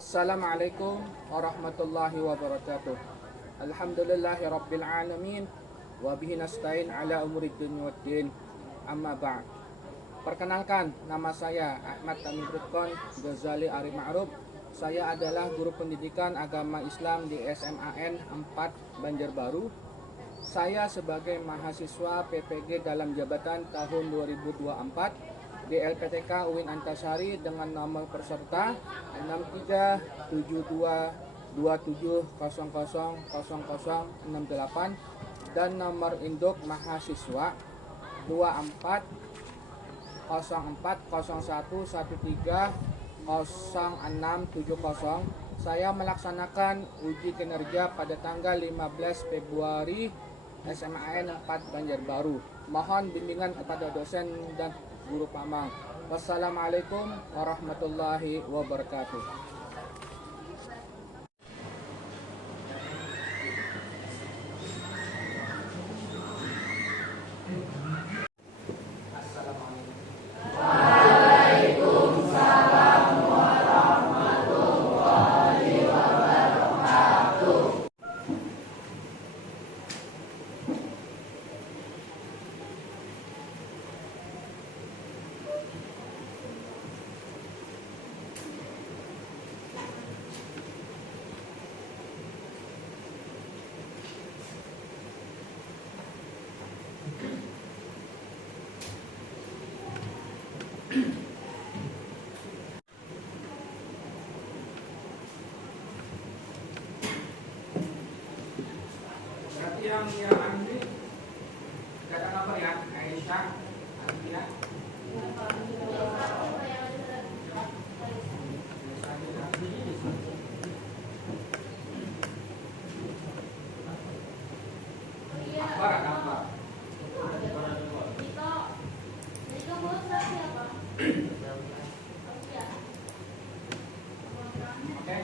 Assalamualaikum warahmatullahi wabarakatuh. Alhamdulillahi rabbil alamin wa bihi nasta'in ala umurid dunya waddin. Amma ba'd. Perkenalkan, nama saya Ahmad Tamim Ridwan Ghazali Arif Ma'ruf. Saya adalah guru pendidikan agama Islam di SMAN 4 Banjarbaru. Saya sebagai mahasiswa PPG dalam jabatan tahun 2024 di LPTK UIN Antasari dengan nomor peserta 632727000068 dan nomor induk mahasiswa 240401130670. Saya melaksanakan uji kinerja pada tanggal 15 Februari SMAN 4 Banjarbaru. Mohon bimbingan kepada dosen dan guru pamang. Wassalamualaikum warahmatullahi wabarakatuh. Berarti yang ini gak ada kabar ya, Aisyah, Alfia. Akbar ada apa? Oke.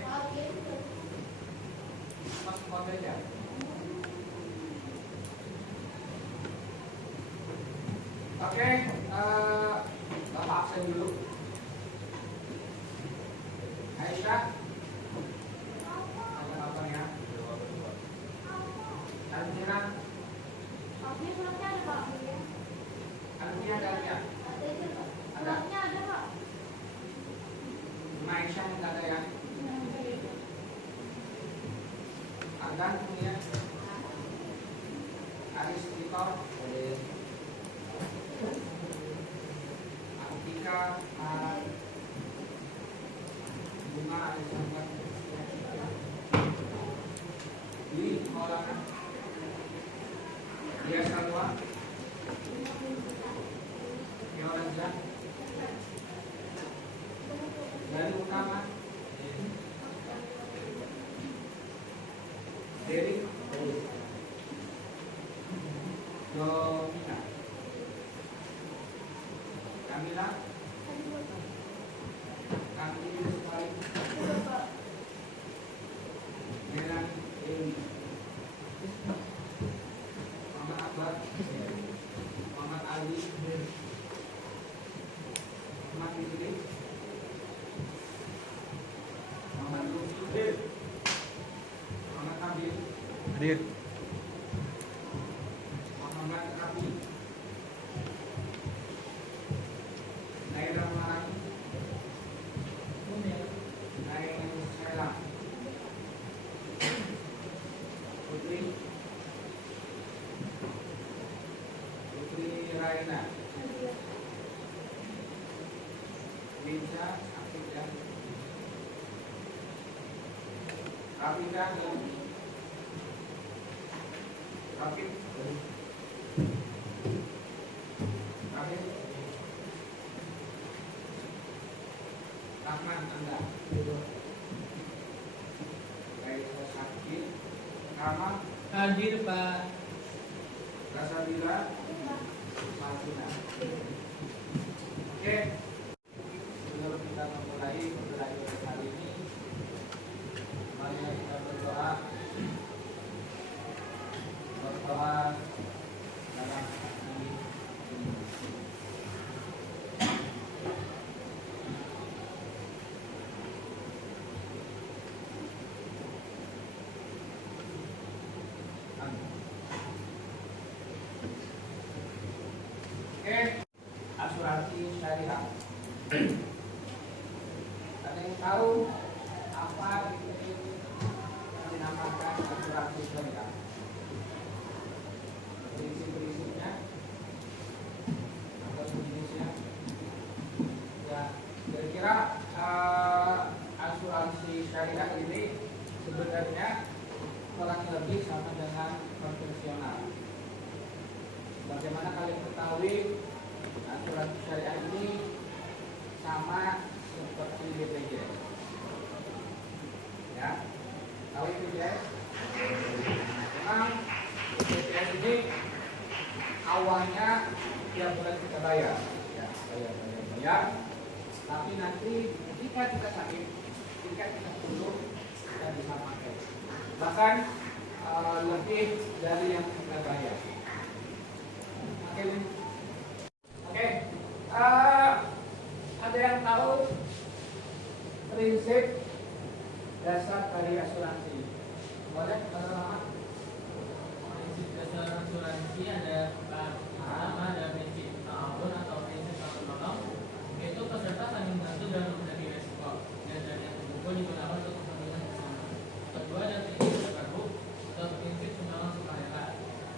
Masuk hotel ya. Oke, Bapak absen dulu. Aisyah, ada kabarnya? Alfira, Alfia ada ya? Ada. Aisyah nggak ada ya? Ada punya? Aris Tito, Antika, Bunga, Alexander, di Maulana, dia Salwa, Yoranza, dari utama, Dewi, Domina, Kamila, Kami sekali, Melan, Muhammad Akbar, Muhammad Ali, Muhammad Fitri, Muhammad Lufi, Muhammad Nabil, Hadir. Muhammad Rafi, Naira Marani, Naira Sela, Putri, Putri Raina, Linsa, Afrika, Afrika, Rafid, Rafid, Rahman, Anda, Raisa Sakit, Rama, Hadir Pak. Rasabila, Martina. Oke, sebelum kita memulai pembelajaran kali ini, mari kita berdoa dalam hati ini. tahu apa itu yang dinamakan asuransi syariah? Prinsip-prinsipnya atau jenisnya? Ya, kira-kira asuransi syariah ini sebenarnya kurang lebih sama dengan konvensional. Bagaimana kalian ketahui asuransi syariah ini sama seperti BPJS? Ya, tahu BPJS? Memang BPJS ini awalnya tiap bulan kita bayar, ya, bayar. Tapi nanti ketika kita sakit, ketika kita perlu, kita bisa pakai. Bahkan lebih dari yang kita bayar. Oke. Ada yang tahu prinsip dasar dari asuransi? Boleh kalau lama? Prinsip dasar asuransi ada pertama, ada prinsip ta'awun atau prinsip tolong menolong, yaitu peserta saling membantu dalam menghadapi resiko dan dana yang terkumpul digunakan untuk kepentingan bersama. Kedua, ada prinsip tabarruk atau prinsip sumbangan sukarela.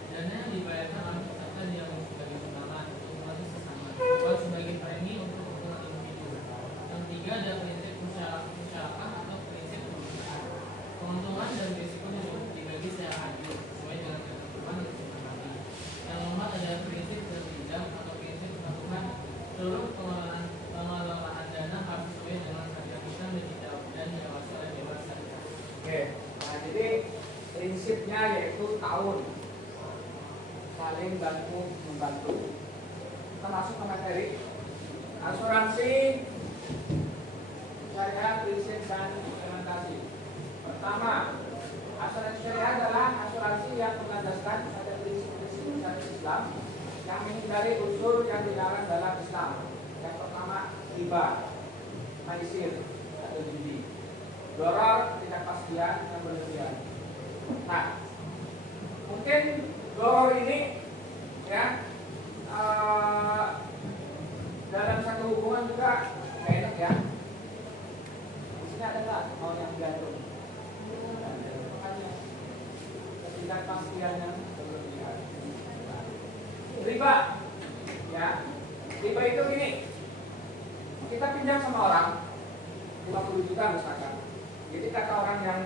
Dana yang dibayarkan oleh peserta diambil sebagai sumbangan untuk membantu sesama atau sebagai premi untuk kepentingan individu. Yang tiga, ada prinsip musyarakah atau prinsip kebersamaan. Keuntungan dan risiko dibagi secara adil sesuai dengan ketentuan yang disepakati. Yang keempat, ada prinsip berbidang atau prinsip kesatuan. Seluruh pengelolaan dana harus sesuai dengan syariat Islam dan diawasi oleh Dewan Syariah. Oke. Nah, jadi prinsipnya yaitu tahun saling bantu membantu. Kita masuk ke materi asuransi syariah, prinsip dan implementasi. Pertama, asuransi syariah adalah asuransi yang berlandaskan pada prinsip-prinsip syariat Islam yang menghindari unsur yang dilarang dalam Islam. Yang pertama, riba, maisir atau judi, doror, ketidakpastian dan berlebihan. Nah, mungkin doror ini ya dalam satu hubungan juga nggak enak ya. Di sini ada nggak mau yang gantung? Makanya ketidakpastian yang berlebihan. Riba, ya, riba itu gini, kita pinjam sama orang 50 juta misalkan. Jadi kata orang yang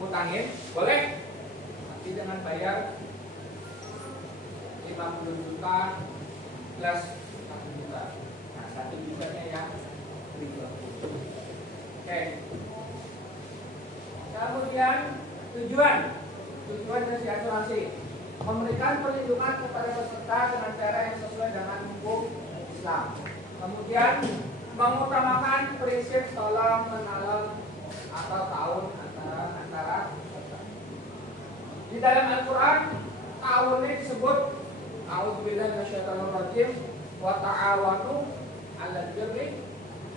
ngutangin, boleh, tapi dengan bayar 50 juta plus 1 juta. Nah, 1 jutanya yang riba. Oke. Kemudian tujuan dari asuransi memberikan perlindungan kepada peserta dengan cara yang sesuai dengan hukum Islam. Kemudian mengutamakan prinsip tolong menolong atau ta'awun antara peserta. Di dalam Al-Quran ta'awun ini disebut a'udzubillahi minasyaitonir rajim wa ta'awanu 'alal birri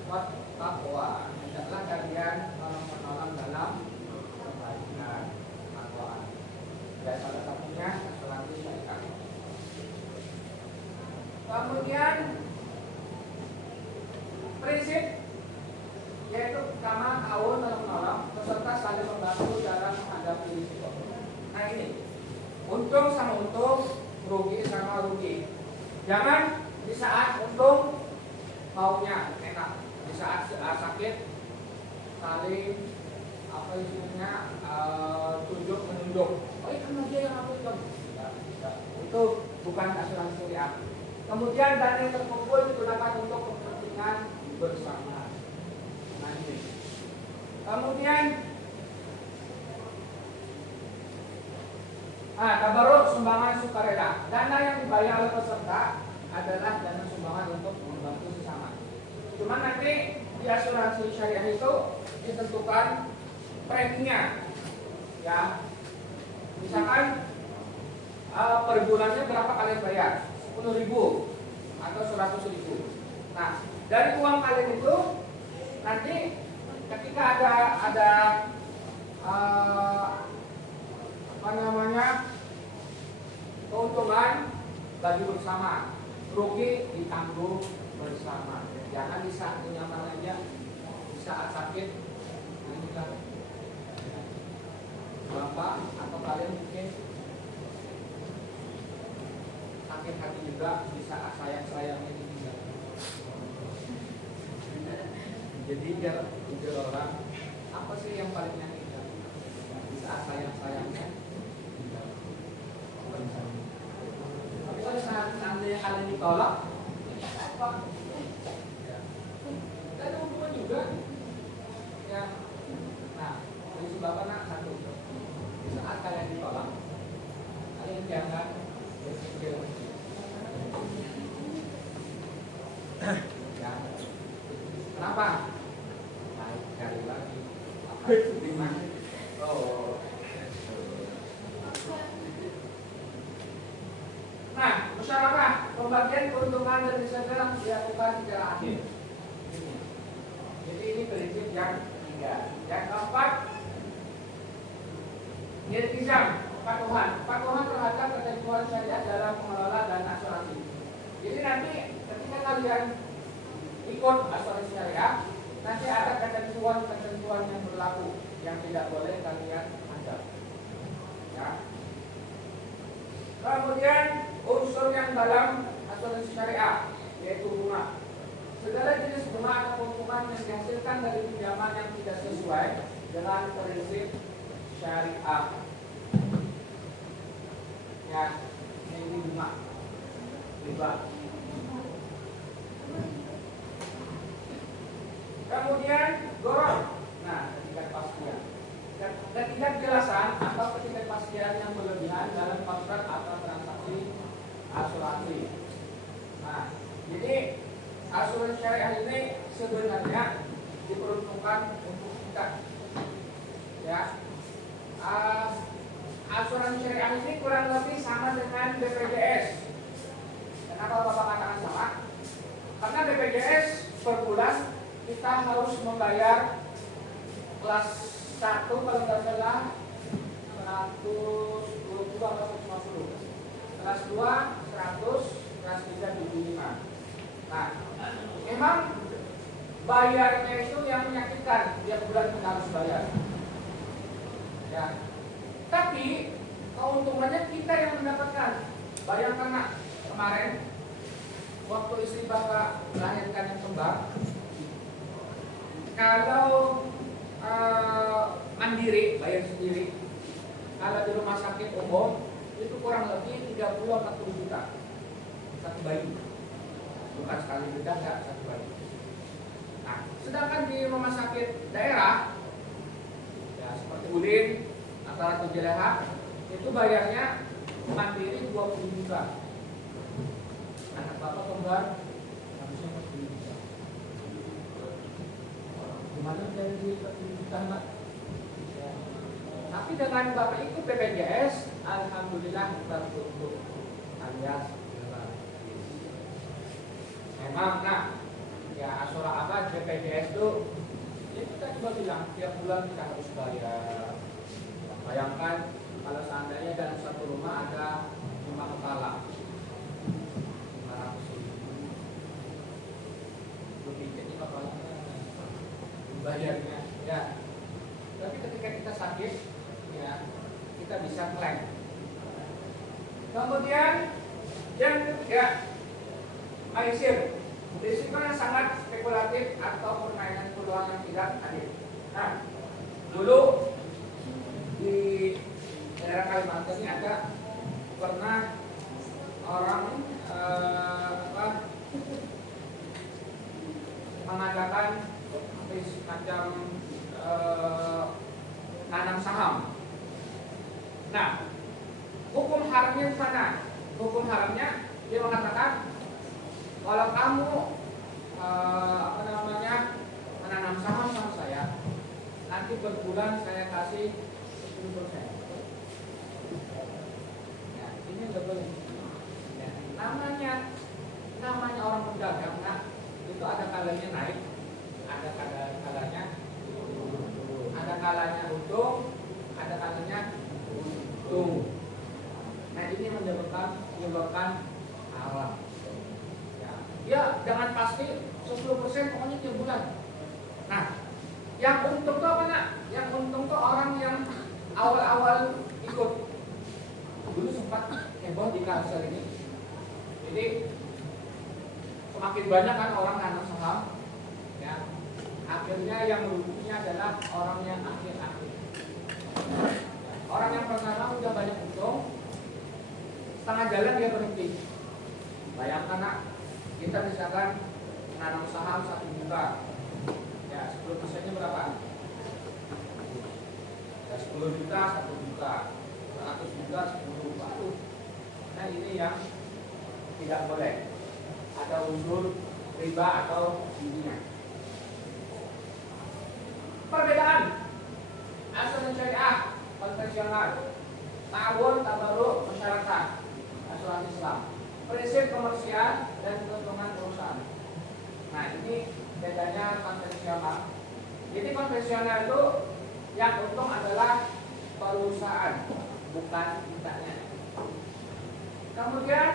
wat taqwa. Hendaklah kalian menolong dalam kebaikan takwa. Ya, salah satunya asuransi syariah. Kemudian prinsip yaitu pertama ta'awun menolong, peserta saling membantu dalam menghadapi risiko. Nah ini, untung sama untung, rugi sama rugi. Jangan di saat untung maunya enak, di saat sakit saling apa istilahnya tunjuk menunjuk. Oh itu kan dia yang aku itu. Itu bukan asuransi syariah. Kemudian dana yang terkumpul digunakan untuk kepentingan bersama. Nah ini. Kemudian tabarruk, sumbangan sukarela. Dana yang dibayar oleh peserta adalah dana sumbangan untuk membantu sesama. Cuma nanti di asuransi syariah itu ditentukan preminya, ya. Misalkan per bulannya berapa kalian bayar? 10.000 atau 100.000. Nah, dari uang kalian itu nanti ketika ada keuntungan bagi bersama, rugi ditanggung bersama. Jangan di saat nyaman aja, di saat sakit. Nah, ini kan Bapak atau kalian mungkin sakit hati juga di saat sayang-sayangnya ditinggal. Jadi biar orang apa sih yang paling menyakitkan di saat sayang-sayangnya ditinggal. Tapi kalau seandainya kalian ditolak, apa? Ya. Kita ada hubungan juga. Ya. Nah, prinsip Bapak nak satu. Di saat kalian ditolak, kalian jangan berpikir. Ya. Kenapa? Cari lagi. Apa itu dimana? Oh. Nah, musyawarah pembagian keuntungan dan risiko dilakukan secara adil. Jadi ini prinsip yang ketiga. Yang keempat, iltizam, patuhan terhadap ketentuan syariat dalam mengelola dana asuransi. Jadi nanti ketika kalian ikut asuransi syariah, nanti ada ketentuan yang berlaku yang tidak boleh kalian anggap. Ya. Kemudian unsur yang dalam asuransi syariah yaitu bunga. Segala jenis bunga atau keuntungan yang dihasilkan dari pinjaman yang tidak sesuai dengan prinsip syariah. Ya, ini bunga, riba. Kemudian gorong. Nah, ketidakpastian. Ketidakjelasan atau ketidakpastian yang berlebihan dalam kontrak atau transaksi asuransi. Nah, jadi asuransi syariah ini sebenarnya diperuntukkan untuk kita. Ya, asuransi syariah ini kurang lebih sama dengan BPJS. Kenapa Bapak katakan sama? Karena BPJS per bulan kita harus membayar kelas 1 kalau nggak salah 120 atau 150. Kelas 2 100, kelas 3 75. Nah, memang bayarnya itu yang menyakitkan, tiap bulan kita harus bayar. Ya. Tapi keuntungannya kita yang mendapatkan. Bayangkan nak, kemarin waktu istri Bapak melahirkan yang kembar, kalau mandiri, bayar sendiri, kalau di rumah sakit umum itu kurang lebih 30-40 juta satu bayi. Bukan sekali bedah, enggak, satu bayi. Nah, sedangkan di rumah sakit daerah ya seperti Ulin atau Ratu Jeleha itu bayarnya mandiri 20 juta. Anak Bapak kembar harusnya 40 juta. Gimana dari 40 juta, Mbak? Ya. Tapi dengan Bapak ikut BPJS, alhamdulillah tertutup alias memang. Nah, ya asura apa BPJS itu ya kita coba bilang tiap bulan kita harus bayar. Bayangkan kalau seandainya dalam satu rumah ada 5 kepala, 500.000 lebih, jadi kepalanya bayarnya ya. Tapi ketika kita sakit ya kita bisa klaim. Kemudian yang ketiga, maisir, risiko yang sangat spekulatif atau permainan peluang yang tidak adil. Nah, dulu di daerah Kalimantan ini ada pernah orang mengadakan semacam nanam saham. Nah, hukum haramnya di mana? Hukum haramnya dia mengatakan kalau kamu menanam saham sama saya, nanti per bulan saya kasih 10%. Ya, ini nggak boleh. Ya, namanya orang pedagang, nah, itu ada kalanya naik, ada kalanya untung, ada kalanya untung. Nah, ini menyebabkan haram. Ya, jangan pasti 10% pokoknya tiap bulan. Nah, yang untung tuh apa nak? Yang untung tuh orang yang awal-awal ikut. Dulu sempat heboh di Kalsel ini. Jadi semakin banyak kan orang nanam saham, ya. Akhirnya yang ruginya adalah orang yang akhir-akhir. Orang yang pertama udah banyak untung, setengah jalan dia berhenti. Bayangkan nak, kita misalkan menanam saham 1 juta, ya 10%-nya berapa? Ya 10 juta, 1 juta, 100 juta, 10 juta. Nah ini yang tidak boleh. Ada unsur riba atau bimbingan. Perbedaan asuransi syariah konvensional, ta'awun, tabarruk, masyarakat, asuransi Islam, prinsip komersial dan keuntungan perusahaan. Nah ini bedanya konvensional. Jadi konvensional itu yang untung adalah perusahaan, bukan kitanya. Kemudian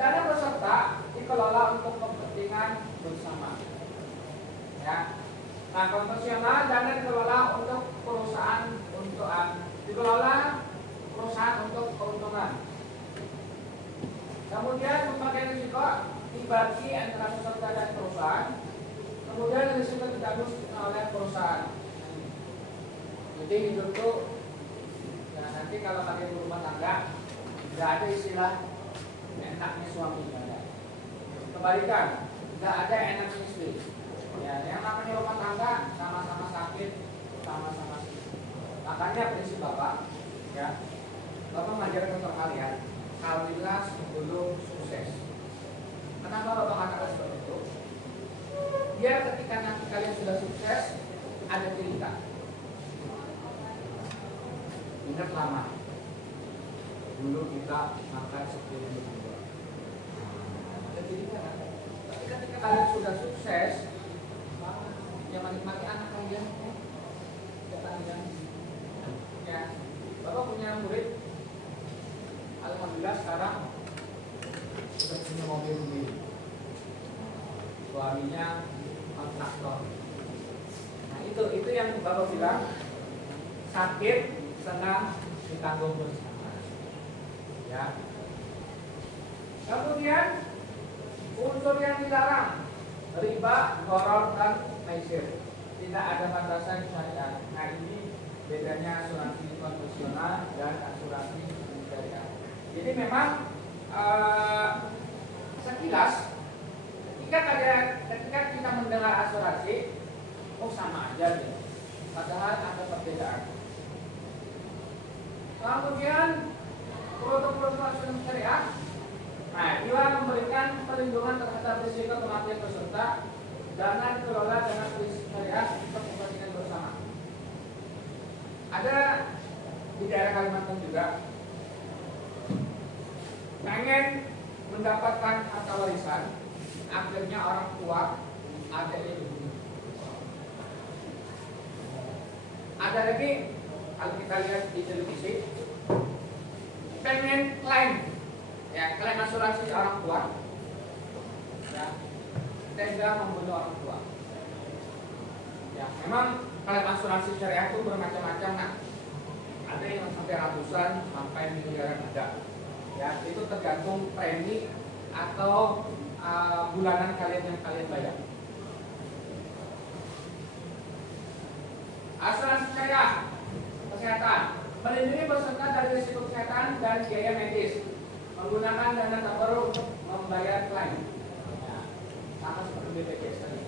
dana peserta dikelola untuk kepentingan bersama. Ya. Nah, konvensional dana dikelola untuk perusahaan dikelola perusahaan untuk keuntungan. Kemudian pembagian risiko dibagi antara peserta dan perusahaan. Kemudian risiko ditanggung oleh perusahaan. Jadi hidup itu, ya nanti kalau kalian berumah tangga, tidak ada istilah enaknya suami, tidak ada. Kebalikan, tidak ada enaknya istri. Ya, yang namanya rumah tangga sama-sama sakit, sama-sama sakit. Makanya prinsip Bapak, ya, Bapak mengajarkan untuk kalian, kawinlah sebelum sukses. Kenapa Bapak katakan seperti itu? Biar ketika nanti kalian sudah sukses, ada cerita. Ingat lama, dulu kita makan sepiring berdua. Ada cerita kan? Tapi ketika kalian sudah sukses, ya mati-mati anak kalian, ya. Bapak punya murid, alhamdulillah sekarang sudah punya mobil sendiri. Suaminya kontraktor. Nah itu yang Bapak bilang, sakit senang ditanggung bersama. Ya. Kemudian unsur yang dilarang, riba, gharar dan maisir. Tidak ada batasan syariat. Nah ini bedanya asuransi konvensional dan asuransi syariah. Jadi memang sekilas ketika kita mendengar asuransi, oh sama aja gitu. Padahal ada perbedaan. Kemudian produk-produk asuransi syariah, nah ia memberikan perlindungan terhadap risiko kematian peserta. Dana dikelola dengan prinsip syariah untuk kepentingan bersama. Ada di daerah Kalimantan juga pengen mendapatkan harta warisan, akhirnya orang tua adanya dibunuh. Ada lagi kalau kita lihat di televisi, pengen klaim, ya klaim asuransi orang tua, ya tega membunuh orang tua. Ya memang klaim asuransi syariah itu bermacam-macam. Nah, ada yang sampai ratusan, sampai miliaran ada. Ya itu tergantung premi atau bulanan kalian yang kalian bayar. Asuransi syariah kesehatan melindungi peserta dari risiko kesehatan dan biaya medis, menggunakan dana tabarruk untuk membayar klaim. Ya, sama seperti BPJS tadi.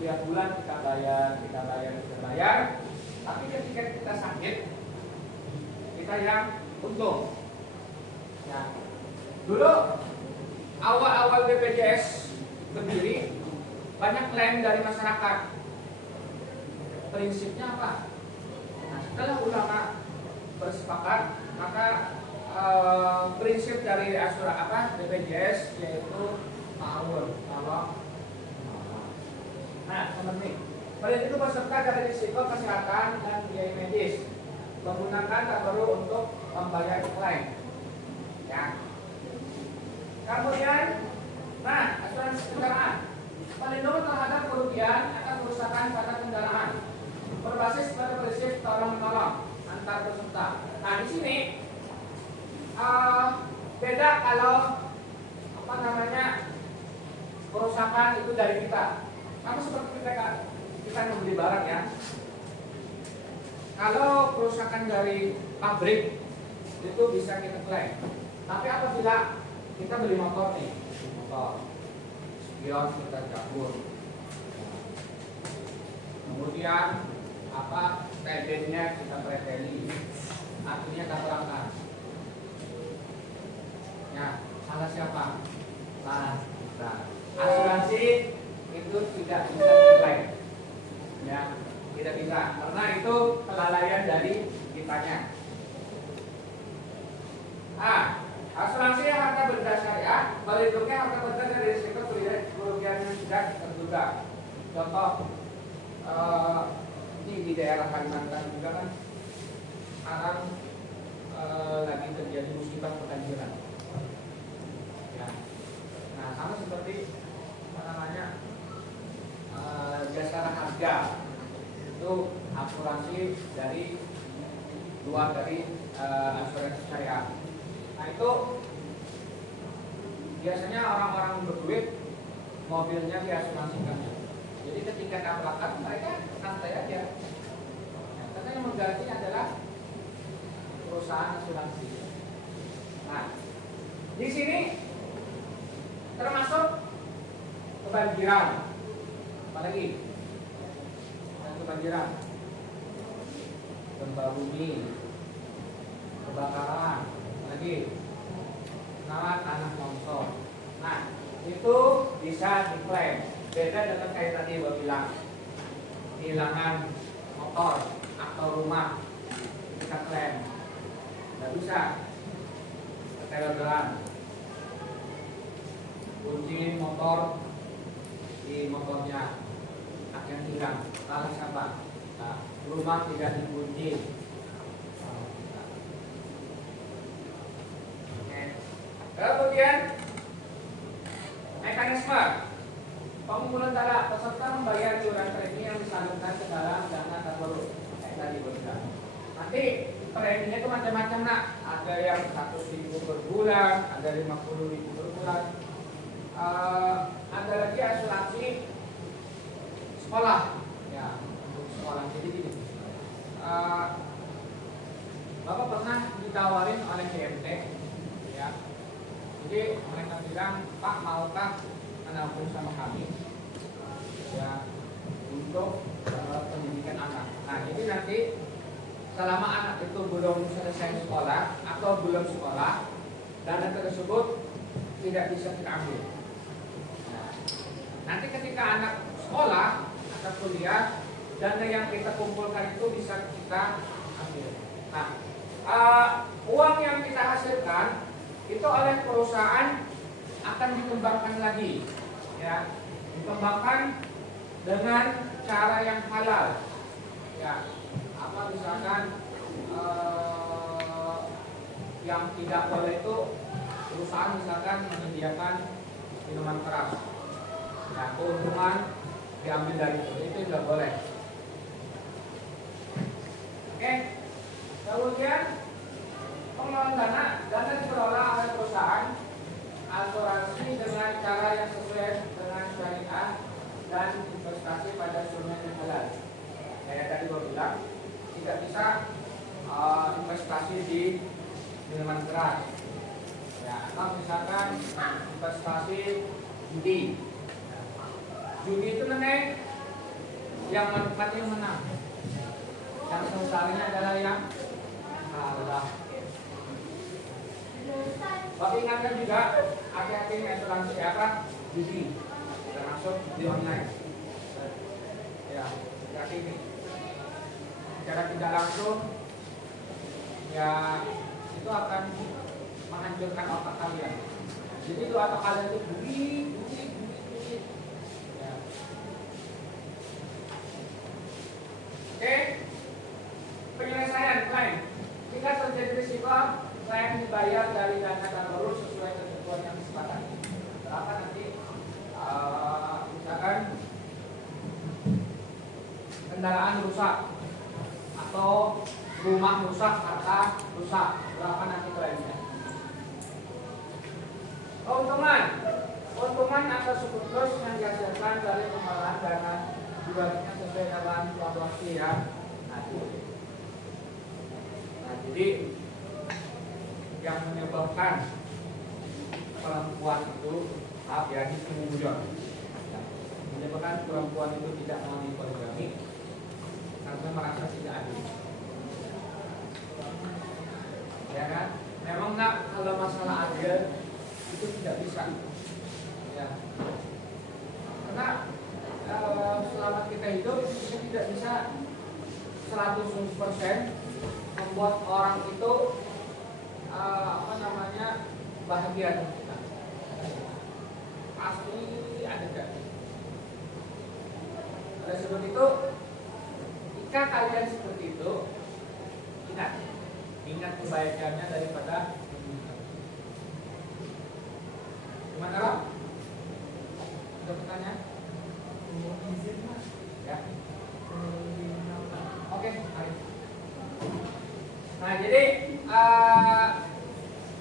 Tiap bulan kita bayar. Tapi ketika kita sakit, kita yang untung. Ya, dulu awal-awal BPJS berdiri, banyak klaim dari masyarakat. Prinsipnya apa? Nah, setelah ulama bersepakat, maka prinsip dari BPJS yaitu ta'awun. Nah, teman-teman, prinsip itu peserta dari risiko kesehatan dan biaya medis, menggunakan tabarruk untuk membayar klaim. Ya. Kemudian, asuransi kendaraan Perlindungan terhadap kerugian akan kerusakan pada kendaraan berbasis pada prinsip tolong menolong antar peserta. Nah di sini beda kalau kerusakan itu dari kita. Sama seperti kita membeli barang ya. Kalau kerusakan dari pabrik itu bisa kita klaim. Tapi apabila kita beli motor nih, spion kita cabut, kemudian TBN-nya kita preteli, artinya tabrakan. Ya, salah siapa? Salah kita. Asuransi itu tidak bisa diklaim. Ya, tidak bisa karena itu kelalaian dari kitanya. Asuransi harta benda syariah melindungi harta benda dari risiko kerugian yang tidak terduga. Contoh di daerah Kalimantan juga kan sekarang lagi terjadi musibah kebanjiran. Ya. Nah, sama seperti jasa harga itu asuransi dari luar dari asuransi syariah. Nah itu biasanya orang-orang berduit mobilnya diasuransikan. Jadi ketika tabrakan mereka santai aja. Karena yang mengganti adalah perusahaan asuransi. Nah di sini termasuk kebanjiran, apalagi kebanjiran, gempa bumi, kebakaran, lagi tanah longsor. Nah itu bisa diklaim. Beda dengan kayak tadi Bapak bilang kehilangan motor atau rumah kita klaim, nggak bisa. Keterangan kunci motor di motornya akan hilang, salah siapa? Nah, rumah tidak dikunci. Kemudian mekanisme pengumpulan dana, peserta membayar iuran premi yang disalurkan ke dalam dana tabarruk. Tadi berbilang. Nanti preminya itu macam-macam nak. Ada yang 100.000 per bulan, ada 50.000 per bulan. Ada lagi asuransi sekolah, ya untuk sekolah. Jadi gini, Bapak pernah ditawarin oleh GMT, ya. Jadi mereka bilang, Pak maukah menabung sama kami, ya, untuk pendidikan anak. Nah jadi nanti selama anak itu belum selesai sekolah atau belum sekolah, dana tersebut tidak bisa kita ambil. Nah, nanti ketika anak sekolah atau kuliah, dana yang kita kumpulkan itu bisa kita ambil. Nah, uang yang kita hasilkan itu oleh perusahaan akan dikembangkan lagi, ya, dikembangkan dengan cara yang halal, ya. Misalkan yang tidak boleh itu perusahaan misalkan menyediakan minuman keras, nah keuntungan diambil dari itu tidak boleh. Oke, kemudian pengelolaan dana dikelola oleh perusahaan asuransi dengan cara yang sesuai dengan syariah dan investasi pada instrumen yang halal. Kayak tadi gue bilang, tidak bisa investasi di minuman keras, ya, atau misalkan investasi judi. Judi itu meneng yang manfaatnya menang, yang sengsaranya adalah yang kalah. Tapi ingatkan juga hati-hati asuransi judi, termasuk judi online. Ya, hati ini. Secara tidak langsung, ya itu akan menghancurkan otak kalian. Jadi itu otak kalian itu bunyi. Ya. Oke, penyelesaian klaim. Jika terjadi risiko, klaim dibayar dari dana tabarruk sesuai ketentuan yang disepakati. Berapa nanti? Misalkan kendaraan rusak atau rumah rusak, harta rusak, berapa nanti klaimnya? Keuntungan atau surplus yang dihasilkan dari pengolahan dana dibaginya sesuai dengan proporsi yang ada. Nah, jadi yang menyebabkan perempuan itu, maaf ya, ini kemudian menyebabkan perempuan itu tidak mau poligami karena merasa tidak adil. Ya kan? Memang nggak, kalau masalah adil itu tidak bisa. Ya. Karena selama kita hidup kita tidak bisa 100% membuat orang itu bahagia dengan kita. Pasti ada kan. Oleh sebab itu, jika kalian seperti itu, ingat kebaikannya daripada gimana Rob? Ada pertanyaan? Ya. Oke, mari. Nah, jadi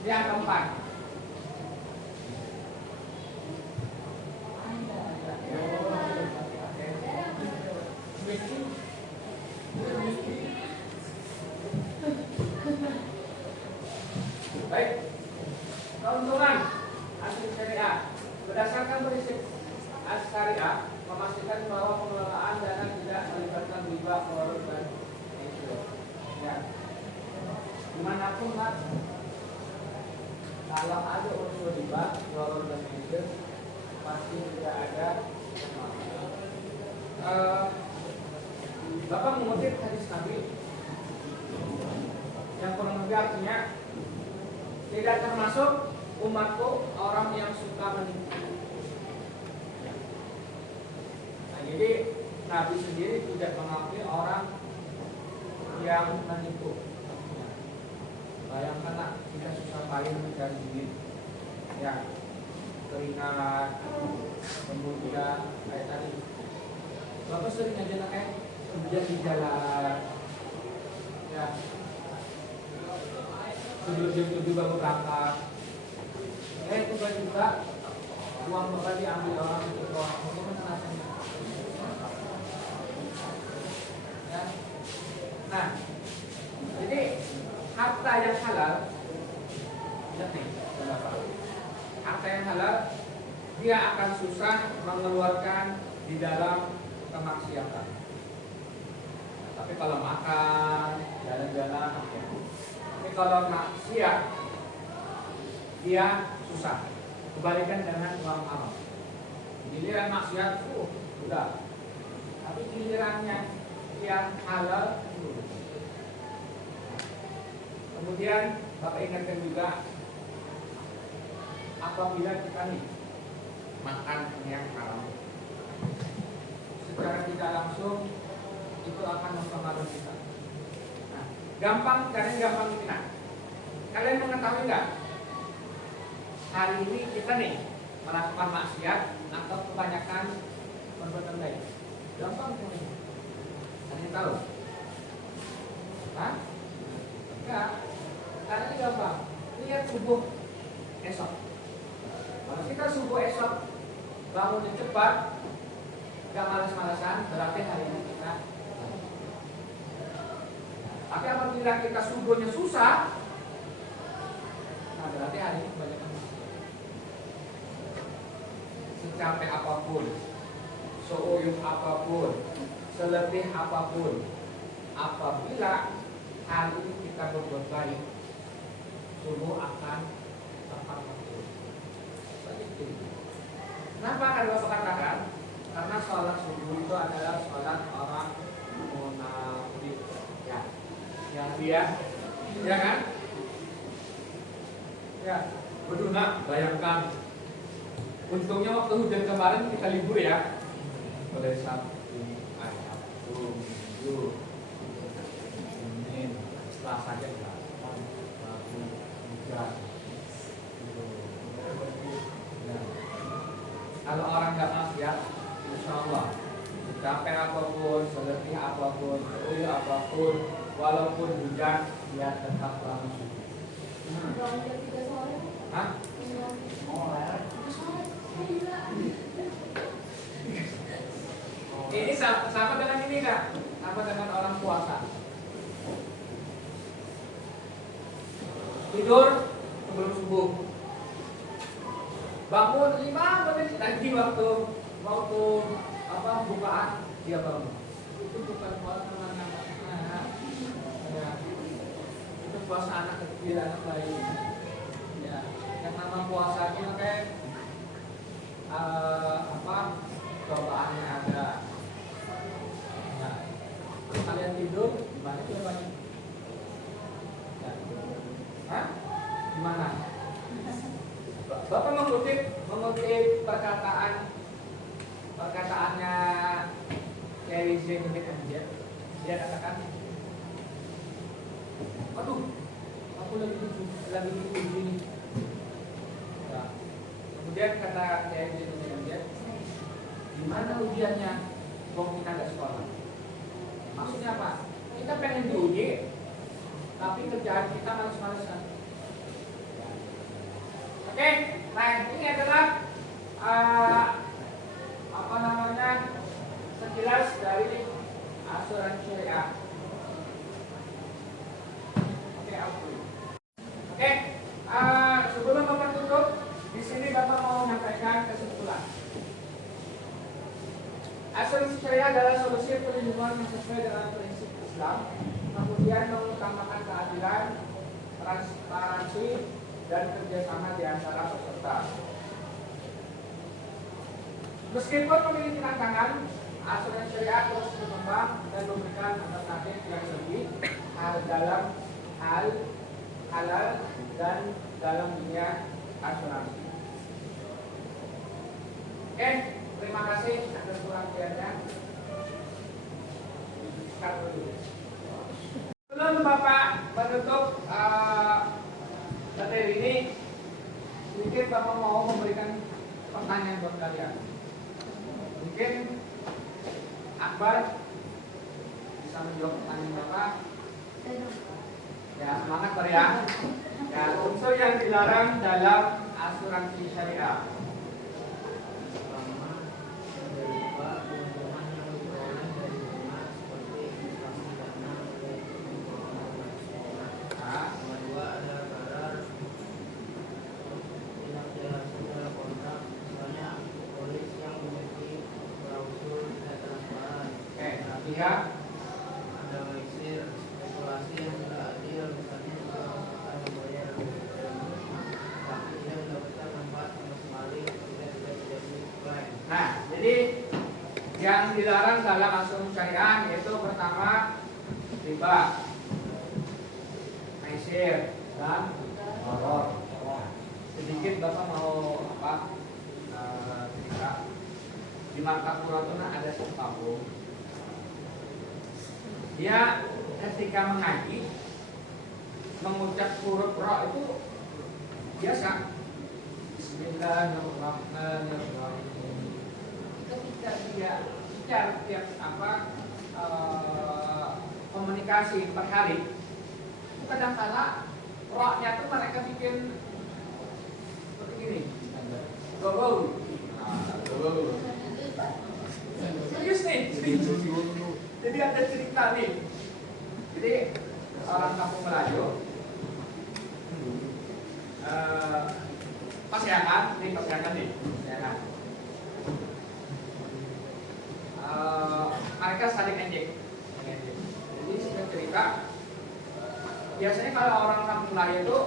yang keempat, baik, keuntungan hasil syariah berdasarkan prinsip syariah memastikan bahwa pengelolaan dana tidak melibatkan riba, korupsi dan itu. Ya, dimanapun kan, kalau ada unsur riba, korupsi dan itu pasti tidak ada. Bapak mengutip hadis Nabi yang kurang lebih artinya tidak termasuk umatku orang yang suka menipu. Nah, jadi Nabi sendiri tidak mengakui orang yang menipu. Bayangkan kita susah payah mencari duit, ya, keringat, kemudian kayak tadi. Bapak sering aja kayak kerja di jalan, ya, sebelum jam 7 baru berangkat. Tiba-tiba uang bapak diambil orang itu, bagaimana rasanya? Ya. Nah, jadi harta yang halal, lihat nih, Bapak. Harta yang halal dia akan susah mengeluarkan di dalam kemaksiatan. Tapi kalau makan, jalan-jalan, oke. Tapi kalau maksiat, dia susah. Kebalikan dengan uang haram. Giliran maksiat, udah. Tapi gilirannya yang halal, kemudian Bapak ingatkan juga, apabila kita nih makan yang haram, secara tidak langsung itu akan mempengaruhi kita. Nah, kalian gampang ini. Kalian mengetahui nggak? Hari ini kita nih melakukan maksiat atau kebanyakan perbuatan baik. Gampang ini. Kalian tahu? Hah? Enggak. Karena ini gampang. Lihat subuh esok. Kalau kita subuh esok bangunnya cepat, gak malas-malasan, berarti hari ini kita. Tapi apabila kita subuhnya susah, nah berarti hari ini kebanyakan. Secapek apapun, seuyuh apapun, selebih apapun, apabila hari ini kita berbuat baik, subuh akan tepat waktu. Begitu. Kenapa kalau Bapak katakan? Karena sholat subuh itu adalah sholat orang munafik, ya, yang dia, ya kan? Ya, betul nak, bayangkan. Untungnya waktu hujan kemarin kita libur ya. Mulai Sabtu, Minggu, Senin, Selasa aja enggak. Rabu, hujan. Kalau orang nggak maksiat, insya Allah capek apapun, selebih apapun, apapun, walaupun hujan, dia tetaplah bersyukur. Hah? Ini sama dengan ini kak, sama dengan orang puasa. Tidur sebelum subuh, bangun 5 menit lagi waktu apa bukaan dia bangun. Itu bukan puasa anak-anak, ya. Itu puasa anak kecil, anak bayi. Ya, yang nama puasa itu kayak apa cobaannya ada. Nah, kalian tidur gimana jawabannya? Ya. Hah? Gimana? Bapak mengutip perkataannya Kerry Zain dia katakan, aduh, aku lagi tidur ini. Nah, kemudian kata Kerry Zain gimana ujiannya? Kok kita nggak sekolah? Maksudnya apa? Kita pengen diuji, tapi kerjaan kita males-malesan. Oke, nah ini adalah apa namanya sekilas dari asuransi syariah. Oke, sebelum Bapak tutup, di sini Bapak mau menyampaikan kesimpulan. Asuransi syariah adalah solusi perlindungan yang sesuai dengan prinsip Islam, kemudian mengutamakan keadilan, transparansi, dan kerjasama di antara peserta. Meskipun memiliki tantangan, asuransi syariah terus berkembang dan memberikan alternatif yang lebih halal dan dalam dunia asuransi. Oke, terima kasih atas perhatiannya. Sebelum Bapak menutup materi ini, sedikit Bapak mau memberikan pertanyaan buat kalian. Mungkin Akbar bisa menjawab pertanyaan Bapak. Ya, semangat Bar ya. Ya, unsur yang dilarang dalam asuransi syariah. Ya, ada mengisi spekulasi yang tidak adil, misalnya juga akan membayar tapi tidak mendapatkan manfaat sama sekali, tidak diklaim. Nah, jadi yang dilarang dalam asuransi syariah yaitu pertama riba, maisir, dan horor. Sedikit Bapak mau apa? Ketika di Martapura itu ada satu kampung. Dia ketika mengaji mengucap huruf ra itu biasa. Bismillahirrahmanirrahim. Ketika dia bicara tiap komunikasi per hari, kadang-kala ra-nya tuh mereka bikin seperti ini. Go. Serius nih. Jadi ada cerita nih. Jadi orang kampung Melayu pasiangan nih. Mereka saling ejek. Jadi singkat cerita, biasanya kalau orang kampung Melayu itu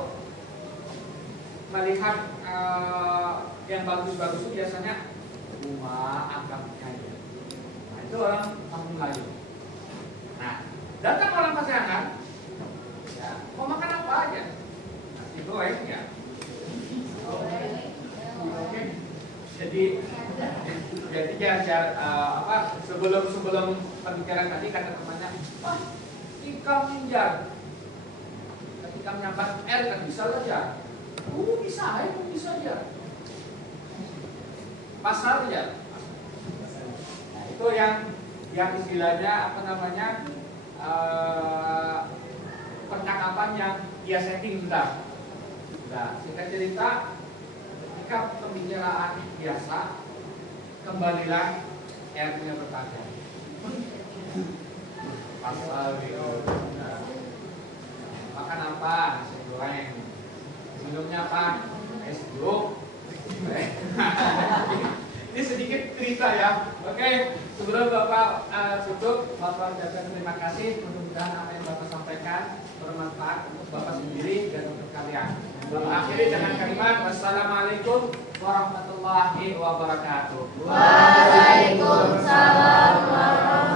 melihat yang bagus-bagus itu biasanya bunga, agaknya. Nah, itu orang kampung Melayu. Nah, datang orang pasiangan, ya, mau makan apa aja? Nasi goreng ya. Oke. Jadi sebelum pembicaraan tadi kata temannya, ikan minjar. Ketika menyambat L kan bisa saja. Bisa aja. Pasar ya. Nah, itu yang yang istilahnya apa namanya percakapan yang dia setting sudah. Nah, singkat cerita, ketika pembicaraan biasa, kembalilah R-nya bertanya. Pasal gitu. Makan apa? Nasi goreng. Minumnya apa? Es jeruk. Ini sedikit cerita ya. Oke, sebelum Bapak tutup, Bapak ucapkan terima kasih. Mudah-mudahan apa yang Bapak sampaikan bermanfaat untuk Bapak sendiri dan untuk kalian. Bapak akhiri dengan kalimat wassalamualaikum warahmatullahi wabarakatuh. Waalaikumsalam warahmatullahi wabarakatuh.